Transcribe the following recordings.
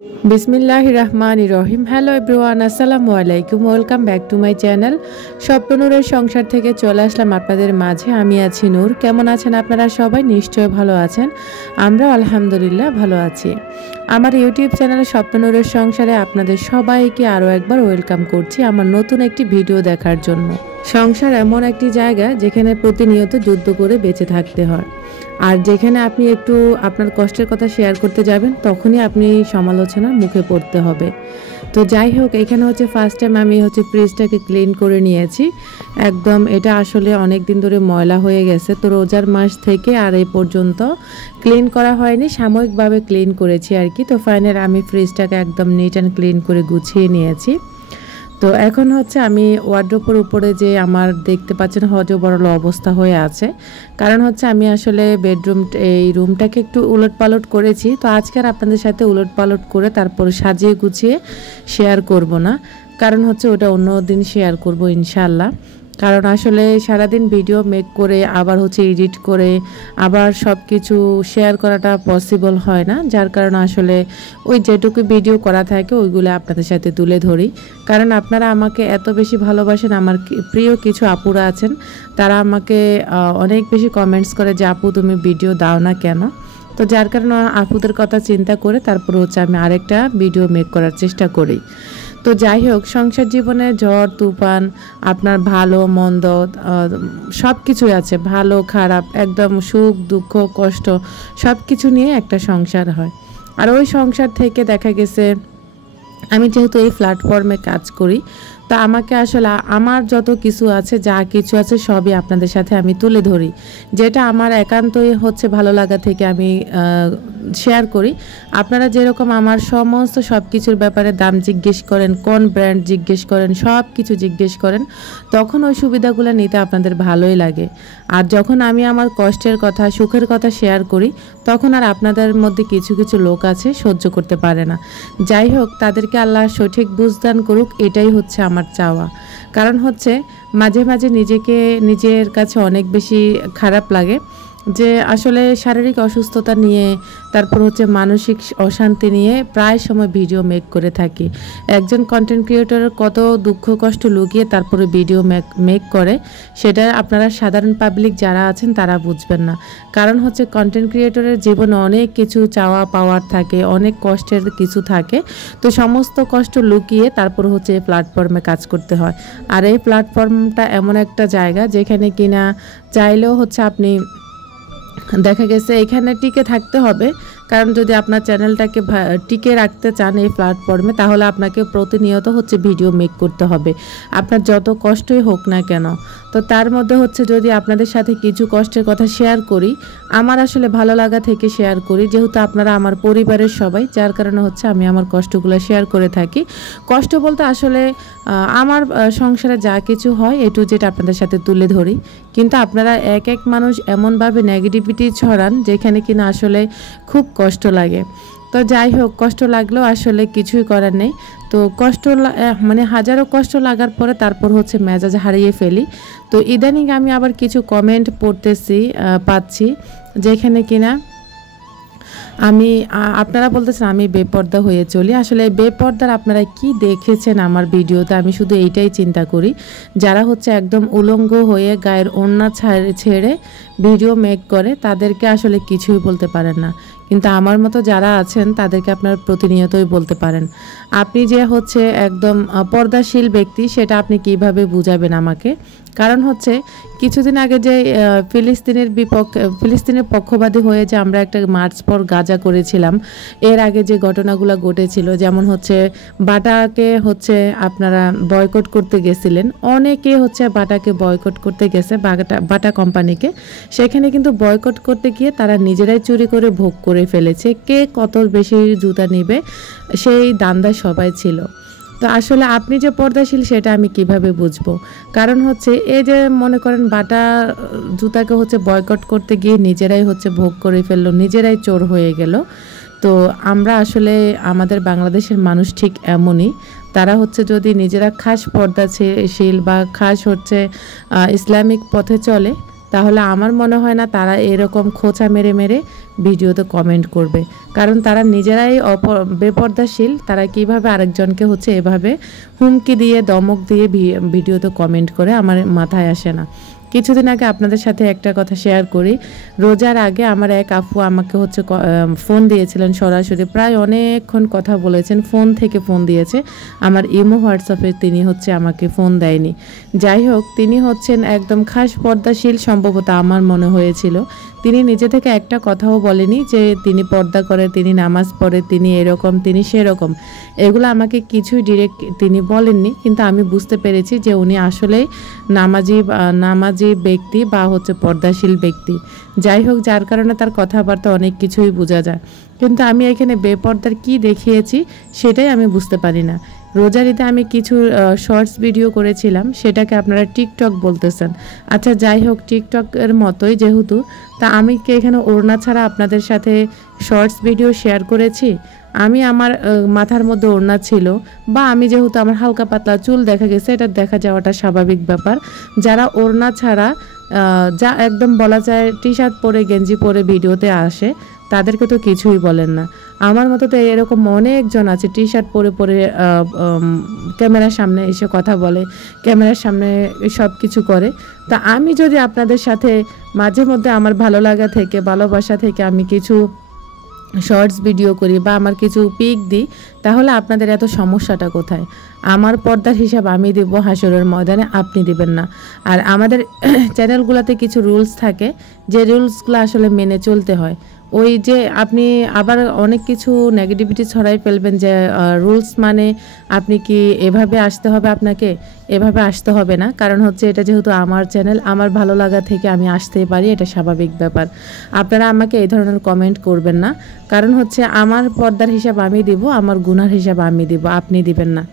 বিসমিল্লাহির রহমানির রহিম। Hello everyone, আসসালামু আলাইকুম। Welcome back to my channel. স্বপ্ননূরের সংসার থেকে চলে আসলাম আপনাদের মাঝে। আমি আছি নূর। কেমন আছেন আপনারা সবাই? নিশ্চয় ভালো আছেন। আমরা আলহামদুলিল্লাহ ভালো আছি। আমার ইউটিউব চ্যানেল স্বপ্ননূরের সংসারে আপনাদের সবাইকে আরও একবার ওয়েলকাম করছি আমার নতুন একটি ভিডিও দেখার জন্য। সংসার এমন একটি জায়গা যেখানে প্রতিনিয়ত যুদ্ধ করে বেঁচে থাকতে হয়, আর যেখানে আপনি একটু আপনার কষ্টের কথা শেয়ার করতে যাবেন তখনই আপনি সমালোচনার মুখে পড়তে হবে। তো যাই হোক, এখানে ফার্স্ট টাইম আমি ফ্রিজটাকে ক্লিন করে নিয়েছি। একদম এটা আসলে অনেক দিন ধরে ময়লা হয়ে গেছে, তো রোজার মাস থেকে আর এই পর্যন্ত ক্লিন করা হয়নি, সাময়িকভাবে ক্লিন করেছি আর কি। তো ফাইনাল আমি ফ্রিজটাকে একদম নিট অ্যান্ড ক্লিন করে গুছিয়ে নিয়েছি। তো এখন আমি ওয়ার্ড্রোপের উপরে যে আমার দেখতে পাচ্ছেন হজবরল অবস্থা হয়ে আছে, কারণ আমি আসলে এই রুমটাকে একটু উলটপালট করেছি। তো আজকে আর আপনাদের সাথে উলটপালট করে তারপরে সাজিয়ে গুছিয়ে শেয়ার করব না, কারণ ওটা অন্য দিন শেয়ার করব ইনশাআল্লাহ। কারণ আসলে সারাদিন ভিডিও মেক করে আবার এডিট করে আবার সব কিছু শেয়ার করাটা পসিবল হয় না, যার কারণে আসলে ওই যেটুকু ভিডিও করা থাকে ওইগুলো আপনাদের সাথে তুলে ধরি। কারণ আপনারা আমাকে এত বেশি ভালোবাসেন, আমার প্রিয় কিছু আপুরা আছেন, তারা আমাকে অনেক বেশি কমেন্টস করে যে আপু তুমি ভিডিও দাও না কেন। তো যার কারণে আপুদের কথা চিন্তা করে তারপরে আমি আরেকটা ভিডিও মেক করার চেষ্টা করি। তো যাই হোক, সংসার জীবনে ঝড় তুফান, আপনার ভালো মন্দ সব কিছুই আছে, ভালো খারাপ, একদম সুখ দুঃখ কষ্ট সব কিছু নিয়ে একটা সংসার হয়। আর ওই সংসার থেকে দেখা গেছে আমি যেহেতু এই প্ল্যাটফর্মে কাজ করি, তো আমাকে আসলে আমার যত কিছু আছে, যা কিছু আছে সবই আপনাদের সাথে আমি তুলে ধরি, যেটা আমার একান্তই ভালো লাগা থেকে আমি শেয়ার করি। আপনারা যেরকম আমার সমস্ত সব কিছুর ব্যাপারে দাম জিজ্ঞেস করেন, কোন ব্র্যান্ড জিজ্ঞেস করেন, সব কিছু জিজ্ঞেস করেন, তখন ওই সুবিধাগুলো নিতে আপনাদের ভালোই লাগে। আর যখন আমি আমার কষ্টের কথা সুখের কথা শেয়ার করি, তখন আর আপনাদের মধ্যে কিছু কিছু লোক আছে সহ্য করতে পারে না। যাই হোক, তাদেরকে আল্লাহ সঠিক বুঝদান করুক, এটাই আমার চাওয়া। কারণ মাঝে মাঝে নিজের কাছে অনেক বেশি খারাপ লাগে যে আসলে শারীরিক অসুস্থতা নিয়ে তারপর মানসিক অশান্তি নিয়ে প্রায় সময় ভিডিও মেক করে থাকি। একজন কন্টেন্ট ক্রিয়েটরের কত দুঃখ কষ্ট লুকিয়ে তারপরে ভিডিও মেক করে, সেটা আপনারা সাধারণ পাবলিক যারা আছেন তারা বুঝবেন না। কারণ কন্টেন্ট ক্রিয়েটরের জীবনে অনেক কিছু চাওয়া পাওয়ার থাকে, অনেক কষ্টের কিছু থাকে, তো সমস্ত কষ্ট লুকিয়ে তারপর এই প্ল্যাটফর্মে কাজ করতে হয়। আর এই প্ল্যাটফর্মটা এমন একটা জায়গা যেখানে কিনা চাইলেও আপনি দেখা গেছে এখানে টিকে থাকতে হবে। কারণ যদি আপনার চ্যানেলটাকে টিকে রাখতে চান এই প্ল্যাটফর্মে, তাহলে আপনাকে প্রতিনিয়ত ভিডিও মেক করতে হবে, আপনার যত কষ্টই হোক না কেন। তো তার মধ্যে যদি আপনাদের সাথে কিছু কষ্টের কথা শেয়ার করি, আমার আসলে ভালো লাগা থেকে শেয়ার করি, যেহেতু আপনারা আমার পরিবারের সবাই, যার কারণে আমি আমার কষ্টগুলো শেয়ার করে থাকি। কষ্ট বলতে আসলে আমার সংসারে যা কিছু হয় এটু যেটা আপনাদের সাথে তুলে ধরি, কিন্তু আপনারা এক এক মানুষ এমনভাবে নেগেটিভিটি ছড়ান যেখানে কিনা আসলে খুব কষ্ট লাগে। তো যাই হোক, কষ্ট লাগলেও আসলে কিছুই করার নেই। তো কষ্ট হাজারো কষ্ট লাগার পরে তারপর মেজাজ হারিয়ে ফেলি। তো ইদানিং আমি আবার কিছু কমেন্ট পাচ্ছি যেখানে কিনা আপনারা বলতেছেন আমি বেপর্দা হয়ে চলি। আসলে বেপর্দার আপনারা কি দেখেছেন আমার ভিডিওতে? আমি শুধু এইটাই চিন্তা করি, যারা একদম উলঙ্গ হয়ে গায়ের ওড়না ছেড়ে ভিডিও মেক করে তাদেরকে আসলে কিছুই বলতে পারেন না, কিন্তু আমার মতো যারা আছেন তাদেরকে আপনারা প্রতিনিয়তই বলতে পারেন। আপনি যে একদম পর্দাশীল ব্যক্তি, সেটা আপনি কিভাবে বুঝাবেন আমাকে? কারণ কিছুদিন আগে যে ফিলিস্তিনের পক্ষপাতী হয়ে যে আমরা একটা মার্চ ফর গাজা করেছিলাম, এর আগে যে ঘটনাগুলো ঘটেছিল, যেমন বাটাকে আপনারা বয়কট করতে গেছিলেন, অনেকে বাটাকে বয়কট করতে গেছে, বাটা কোম্পানিকে। সেখানে কিন্তু বয়কট করতে গিয়ে তারা নিজেরাই চুরি করে ভোগ করে ফেলেছে। কে কত বেশি জুতা নিবে সেই দান্দায় সবাই ছিল। তো আসলে আপনি যে পর্দাশীল সেটা আমি কিভাবে বুঝবো? কারণ এই যে মনে করেন বাটা জুতাকে বয়কট করতে গিয়ে নিজেরাই ভোগ করে ফেললো, নিজেরাই চোর হয়ে গেল। তো আমরা আসলে আমাদের বাংলাদেশের মানুষ ঠিক এমনই, তারা যদি নিজেরা খাস পর্দাশীল বা খাস ইসলামিক পথে চলে, তাহলে আমার মনে হয় না তারা এরকম খোঁচা মেরে মেরে ভিডিওতে কমেন্ট করবে, কারণ তারা নিজেরাই বেপর্দাশীল। তারা কিভাবে আরেকজনকে হচ্ছে এভাবে হুমকি দিয়ে দমক দিয়ে ভিডিওতে কমেন্ট করে আমার মাথায় আসে না। কিছুদিন আগে আপনাদের সাথে একটা কথা শেয়ার করি। রোজার আগে আমার এক আপু আমাকে হচ্ছে ফোন দিয়েছিলেন সরাসরি, প্রায় অনেকক্ষণ কথা বলেছেন, ফোন থেকে ফোন দিয়েছে। আমার ইমো হোয়াটসঅ্যাপে তিনি হচ্ছে আমাকে ফোন দেয়নি। যাই হোক, তিনি হচ্ছেন একদম খাস পর্দাশীল, সম্ভবত আমার মনে হয়েছিল। তিনি নিজে থেকে একটা কথাও বলেনি যে তিনি পর্দা করে, তিনি নামাজ পড়ে, তিনি এরকম, তিনি সেরকম। এগুলো আমাকে কিছুই ডিরেক্ট তিনি বলেননি, কিন্তু আমি বুঝতে পেরেছি যে উনি আসলেই নামাজি ব্যক্তি বা হচ্ছে পর্দাশীল ব্যক্তি। যাই হোক, যার কারণে তার কথাবার্তা অনেক কিছুই বোঝা যায়। কিন্তু আমি এখানে বেপর্দার কি দেখিয়েছি সেটাই আমি বুঝতে পারি না। রোজার ঈদে আমি কিছু শর্টস ভিডিও করেছিলাম, সেটাকে আপনারা টিকটক বলতেছেন। আচ্ছা যাই হোক, টিকটকের মতোই যেহেতু, তা আমি কি এখানে ওড়না ছাড়া আপনাদের সাথে শর্টস ভিডিও শেয়ার করেছি? আমি আমার মাথার মধ্যে ওড়না ছিল, বা আমি যেহেতু আমার হালকা পাতলা চুল দেখা গেছে, এটা দেখা যাওয়াটা স্বাভাবিক ব্যাপার। যারা ওড়না ছাড়া যা একদম বলা যায় টি শার্ট পরে গেঞ্জি পরে ভিডিওতে আসে, তাদেরকে তো কিছুই বলেন না। আমার মতো তো এরকম অনেকজন আছে টি শার্ট পরে পরে ক্যামেরার সামনে এসে কথা বলে, ক্যামেরার সামনে সব কিছু করে। তা আমি যদি আপনাদের সাথে মাঝে মধ্যে আমার ভালো লাগা থেকে, ভালোবাসা থেকে আমি কিছু শর্টস ভিডিও করি বা আমার কিছু পিক দিই, তাহলে আপনাদের এত সমস্যাটা কোথায়? আমার পর্দার হিসাব আমি দেব হাসরের ময়দানে, আপনি দিবেন না। আর আমাদের চ্যানেলগুলোতে কিছু রুলস থাকে, যে রুলসগুলো আসলে মেনে চলতে হয়। ওই যে আপনি আবার অনেক কিছু নেগেটিভিটি ছড়াই ফেলবেন যে রুলস মানে আপনি কি এভাবে আসতে হবে, আপনাকে এভাবে আসতে হবে না। কারণ হচ্ছে এটা যেহেতু আমার চ্যানেল, আমার ভালো লাগা থেকে আমি আসতেই পারি, এটা স্বাভাবিক ব্যাপার। আপনারা আমাকে এই ধরনের কমেন্ট করবেন না, কারণ হচ্ছে আমার পর্দার হিসাব আমি দিব, আমার গুনার হিসাব আমি দিব, আপনি দিবেন না।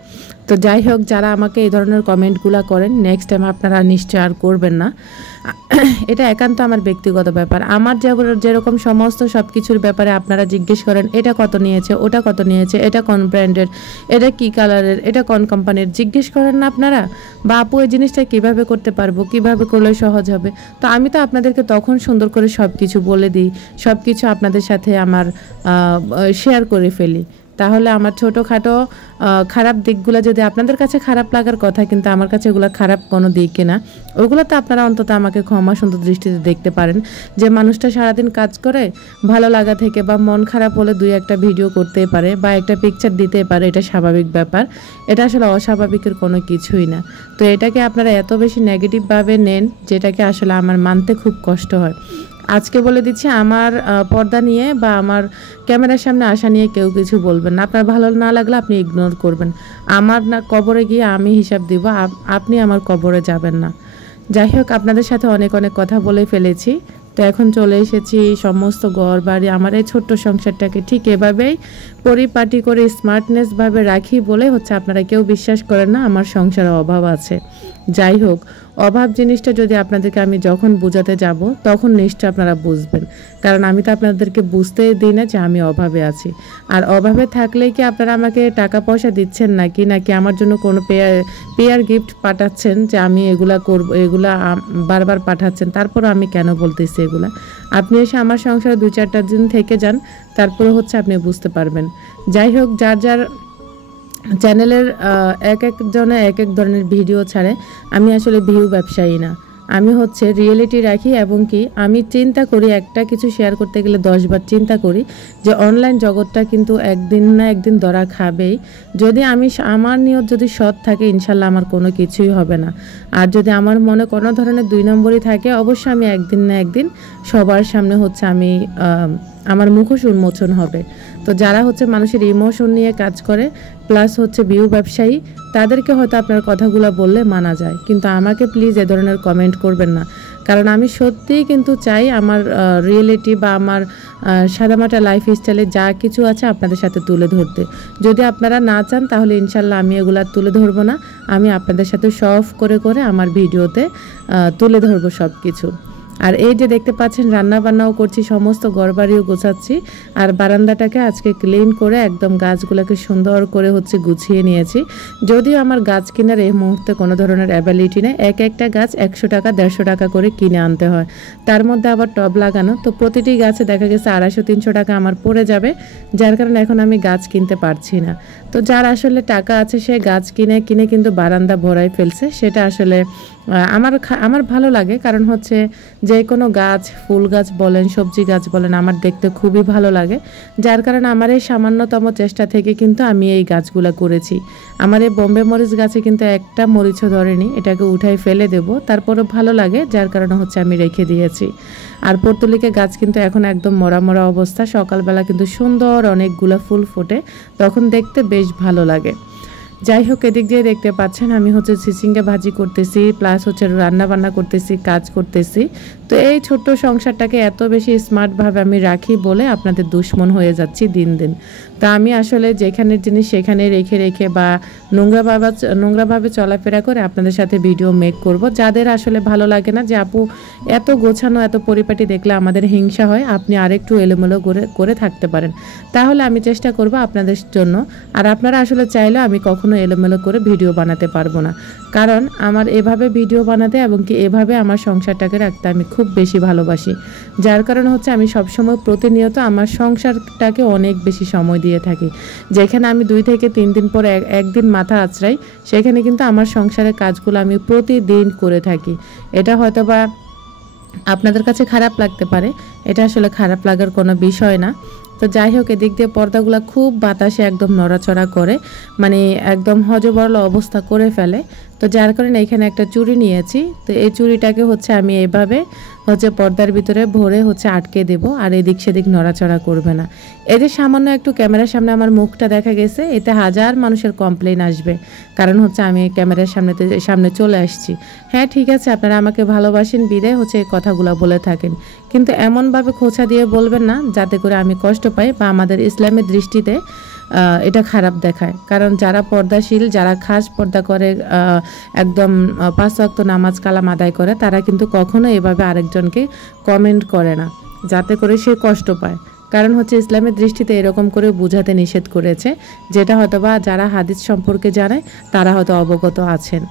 তো যাই হোক, যারা আমাকে এই ধরনের কমেন্টগুলো করেন, নেক্সট টাইম আপনারা নিশ্চয় আর করবেন না। এটা একান্ত আমার ব্যক্তিগত ব্যাপার। আমার যেরকম সমস্ত সব কিছুর ব্যাপারে আপনারা জিজ্ঞেস করেন, এটা কত নিয়েছে, ওটা কত নিয়েছে, এটা কোন ব্র্যান্ডের, এটা কি কালারের, এটা কোন কোম্পানির, জিজ্ঞেস করেন না আপনারা? বা আপু এই জিনিসটা কীভাবে করতে পারবো, কিভাবে করলে সহজ হবে? তো আমি তো আপনাদেরকে তখন সুন্দর করে সব কিছু বলে দিই, সব কিছু আপনাদের সাথে আমার শেয়ার করে ফেলি। তাহলে আমার ছোটোখাটো খারাপ দিকগুলো যদি আপনাদের কাছে খারাপ লাগার কথা, কিন্তু আমার কাছে ওগুলো খারাপ কোনো দিকই না। ওগুলো তো আপনারা অন্তত আমাকে ক্ষমা সুন্দর দৃষ্টিতে দেখতে পারেন, যে মানুষটা সারাদিন কাজ করে, ভালো লাগা থেকে বা মন খারাপ হলে দুই একটা ভিডিও করতেই পারে বা একটা পিকচার দিতেই পারে, এটা স্বাভাবিক ব্যাপার। এটা আসলে অস্বাভাবিকের কোনো কিছুই না। তো এটাকে আপনারা এত বেশি নেগেটিভভাবে নেন, যেটাকে আসলে আমার মানতে খুব কষ্ট হয়। আজকে বলে দিচ্ছি, আমার পর্দা নিয়ে বা আমার ক্যামেরার সামনে আসা নিয়ে কেউ কিছু বলবেন না। আপনার ভালো না লাগলে আপনি ইগনোর করবেন। আমার না কবরে গিয়ে আমি হিসাব দিব, আপনি আমার কবরে যাবেন না। যাই হোক, আপনাদের সাথে অনেক অনেক কথা বলে ফেলেছি। তো এখন চলে এসেছি সমস্ত ঘর বাড়ি, আমার এই ছোট্ট সংসারটাকে ঠিক এভাবেই পরিপাটি করে স্মার্টনেসভাবে রাখি বলে হচ্ছে আপনারা কেউ বিশ্বাস করেন না আমার সংসারে অভাব আছে। যাই হোক, অভাব জিনিসটা যদি আপনাদেরকে আমি যখন বোঝাতে যাব, তখন নিশ্চয় আপনারা বুঝবেন। কারণ আমি তো আপনাদেরকে বুঝতেই দিই না যে আমি অভাবে আছি। আর অভাবে থাকলে কি আপনারা আমাকে টাকা পয়সা দিচ্ছেন নাকি আমার জন্য কোনো পেয়ার গিফট পাঠাচ্ছেন যে আমি এগুলা করব, এগুলা বারবার পাঠাচ্ছেন, তারপরও আমি কেন বলতেছি এগুলা? আপনি এসে আমার সংসারে 2-4টা দিন থেকে যান, তারপরে হচ্ছে আপনি বুঝতে পারবেন। যাই হোক, যার যার চ্যানেলের এক একজনে এক এক ধরনের ভিডিও ছাড়ে। আমি আসলে ভিউ ব্যবসায়ী না, আমি হচ্ছে রিয়েলিটি রাখি, এবং কি আমি চিন্তা করি একটা কিছু শেয়ার করতে গেলে 10 বার চিন্তা করি যে অনলাইন জগৎটা কিন্তু একদিন না একদিন ধরা খাবেই। যদি আমার নিয়ত যদি সৎ থাকে, ইনশাল্লাহ আমার কোনো কিছুই হবে না। আর যদি আমার মনে কোনো ধরনের 2 নম্বরই থাকে, অবশ্যই আমি একদিন না একদিন সবার সামনে হচ্ছে আমার মুখোশ উন্মোচন হবে। তো যারা হচ্ছে মানুষের ইমোশন নিয়ে কাজ করে, প্লাস হচ্ছে ভিউ ব্যবসায়ী, তাদেরকে হয়তো আপনার কথাগুলো বললে মানা যায়, কিন্তু আমাকে প্লিজ এ ধরনের কমেন্ট করবেন না। কারণ আমি সত্যিই কিন্তু চাই আমার রিয়েলিটি বা আমার সাদামাটা লাইফ স্টাইলে যা কিছু আছে আপনাদের সাথে তুলে ধরতে। যদি আপনারা না চান, তাহলে ইনশাল্লাহ আমি এগুলা তুলে ধরবো না। আমি আপনাদের সাথে শো অফ করে করে আমার ভিডিওতে তুলে ধরবো সব কিছু। আর এই যে দেখতে পাচ্ছেন রান্না বান্নাও করছি, সমস্ত ঘরবাড়িও গোছাচ্ছি। আর বারান্দাটাকে আজকে ক্লিন করে একদম গাছগুলোকে সুন্দর করে হচ্ছে গুছিয়ে নিয়েছি। যদিও আমার গাছ কেনার এই মুহূর্তে কোনো ধরনের অ্যাবিলিটি নেই, একটা গাছ 100 টাকা 150 টাকা করে কিনে আনতে হয়, তার মধ্যে আবার টব লাগানো, তো প্রতিটি গাছে দেখা গেছে 250-300 টাকা আমার পড়ে যাবে, যার কারণে এখন আমি গাছ কিনতে পারছি না। তো যার আসলে টাকা আছে সে গাছ কিনে কিন্তু বারান্দা ভরাই ফেলছে, সেটা আসলে আমার ভালো লাগে। কারণ হচ্ছে যে কোনো গাছ, ফুল গাছ বলেন, সবজি গাছ বলেন, আমার দেখতে খুবই ভালো লাগে। যার কারণে আমার এই সামান্যতম চেষ্টা থেকে কিন্তু আমি এই গাছগুলো করেছি। আমার এই বোম্বে মরিচ গাছে কিন্তু একটা মরিচও ধরেনি, এটাকে উঠাই ফেলে দেব, তারপরে ভালো লাগে, যার কারণে হচ্ছে আমি রেখে দিয়েছি। আর পর্তুলিকা গাছ কিন্তু এখন একদম মরা মরা অবস্থা, সকালবেলা কিন্তু সুন্দর অনেকগুলো ফুল ফোটে, তখন দেখতে বেশ ভালো লাগে। যাই হোক, এদিক দিয়ে দেখতে পাচ্ছেন আমি হচ্ছে চিচিঙ্গা ভাজি করতেছি, প্লাস হচ্ছে রান্না বান্না করতেছি, কাজ করতেছি। তো এই ছোট্ট সংসারটাকে এত বেশি স্মার্টভাবে আমি রাখি বলে আপনাদের দুশ্মন হয়ে যাচ্ছি দিন দিন। তা আমি আসলে যেখানের জিনিস সেখানে রেখে রেখে বা নোংরাভাবে চলাফেরা করে আপনাদের সাথে ভিডিও মেক করব। যাদের আসলে ভালো লাগে না যে আপু এত গোছানো এত পরিপাটি দেখলে আমাদের হিংসা হয়, আপনি আরেকটু এলোমেলো করে থাকতে পারেন, তাহলে আমি চেষ্টা করব আপনাদের জন্য। আর আপনারা আসলে চাইলে আমি কখনো এলোমেলো করে ভিডিও বানাতে পারবো না, কারণ আমার এভাবে ভিডিও বানাতে এবং কি এভাবে আমার সংসারটাকে রাখতে আমি খুব বেশি ভালোবাসি। যার কারণে হচ্ছে আমি সবসময় প্রতিনিয়ত আমার সংসারটাকে অনেক বেশি সময় দিয়ে থাকি। যেখানে আমি 2 থেকে 3 দিন পর একদিন মাথা আঁচড়াই, সেখানে কিন্তু আমার সংসারের কাজগুলো আমি প্রতিদিন করে থাকি। এটা হয়তো বা আপনাদের কাছে খারাপ লাগতে পারে, এটা আসলে খারাপ লাগার কোনো বিষয় না। তো যাই হোক, এদিক দিয়ে পর্দাগুলো খুব বাতাসে একদম নড়াচড়া করে, মানে একদম হজবরল অবস্থা করে ফেলে। তো যার কারণে এখানে একটা চুড়ি নিয়েছি, তো এই চুড়িটাকে হচ্ছে আমি এভাবে হচ্ছে পর্দার ভিতরে ভরে হচ্ছে আটকে দেব, আর এদিক সেদিক নড়াচড়া করবে না। এই যে সামান্য একটু ক্যামেরার সামনে আমার মুখটা দেখা গেছে, এতে হাজার মানুষের কমপ্লেন আসবে, কারণ হচ্ছে আমি ক্যামেরার সামনে চলে আসছি। হ্যাঁ ঠিক আছে, আপনারা আমাকে ভালোবাসেন বিদায় হচ্ছে এই কথাগুলো বলে থাকেন, কিন্তু এমনভাবে খোঁচা দিয়ে বলবেন না যাতে করে আমি কষ্ট পাই বা আমাদের ইসলামের দৃষ্টিতে এটা খারাপ দেখায়। কারণ যারা পর্দাশীল, যারা খাস পর্দা করে, একদম 5 ওয়াক্ত নামাজ কালাম আদায় করে, তারা কিন্তু কখনো এভাবে আরেকজনকে কমেন্ট করে না যাতে করে সে কষ্ট পায়। কারণ হচ্ছে ইসলামের দৃষ্টিতে এরকম করে বোঝাতে নিষেধ করেছে, যেটা হয়তো বা যারা হাদিস সম্পর্কে জানে তারা হয়তো অবগত আছেন।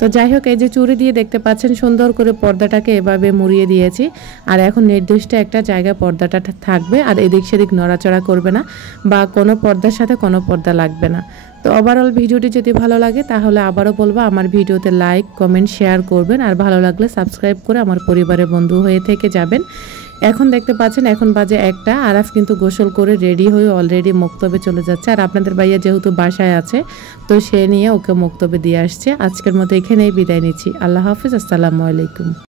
তো যাই হোক, এই যে চুড়ি দিয়ে দেখতে পাচ্ছেন সুন্দর করে পর্দাটাকে এভাবে মুড়িয়ে দিয়েছি। আর এখন নির্দিষ্ট একটা জায়গায় পর্দাটা থাকবে, আর এদিক সেদিক নড়াচড়া করবে না, বা কোনো পর্দার সাথে কোনো পর্দা লাগবে না। তো ওভারঅল ভিডিওটি যদি ভালো লাগে তাহলে আবারও বলবো আমার ভিডিওতে লাইক কমেন্ট শেয়ার করবেন, আর ভালো লাগলে সাবস্ক্রাইব করে আমার পরিবারের বন্ধু হয়ে থেকে যাবেন। এখন দেখতে পাচ্ছেন এখন বাজে 1টা, আরাফ কিন্তু গোসল করে রেডি হয়ে অলরেডি মক্তবে চলে যাচ্ছে। আর আপনাদের ভাইয়া যেহেতু বাসায় আছে, তো সে নিয়ে ওকে মক্তবে দিয়ে আসছে। আজকের মতো এখানেই বিদায় নিচ্ছি। আল্লাহ হাফিজ, আসসালামু আলাইকুম।